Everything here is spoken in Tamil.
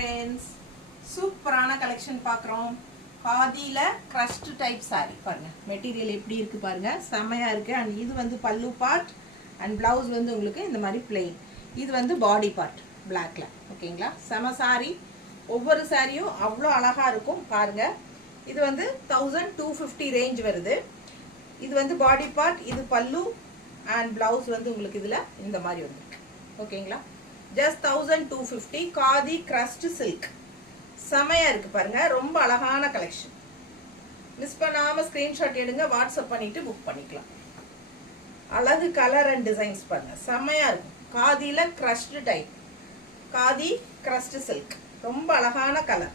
friends, சூப்பரான கலெக்ஷன் பார்க்குறோம். காதியில் க்ரஷ்ட் டைப் சாரி பாருங்கள். மெட்டீரியல் எப்படி இருக்குது பாருங்கள், செம்மையாக இருக்குது. அண்ட் இது வந்து பல்லு பார்ட் அண்ட் ப்ளவுஸ் வந்து உங்களுக்கு இந்த மாதிரி பிளெயின். இது வந்து பாடி பார்ட் பிளாக்ல. ஓகேங்களா, செம சாரி. ஒவ்வொரு சாரியும் அவ்வளோ அழகாக இருக்கும் பாருங்கள். இது வந்து 1250 ரேஞ்ச் வருது. இது வந்து பாடி பார்ட், இது பல்லு அண்ட் ப்ளவுஸ் வந்து உங்களுக்கு இதில் இந்த மாதிரி வந்துருக்கு. ஓகேங்களா, ஜஸ்ட் 1250. காதி க்ரஷ்ட் சில்க் செமையாக இருக்குது பாருங்கள். ரொம்ப அழகான கலெக்ஷன். மிஸ் பண்ணாமல் ஸ்க்ரீன்ஷாட் எடுங்க, வாட்ஸ்அப் பண்ணிவிட்டு புக் பண்ணிக்கலாம். அழகு கலர் அண்ட் டிசைன்ஸ் பாருங்கள், செம்மையாக இருக்கும். காதியில் crushed type, khadi crushed silk, ரொம்ப அழகான கலர்.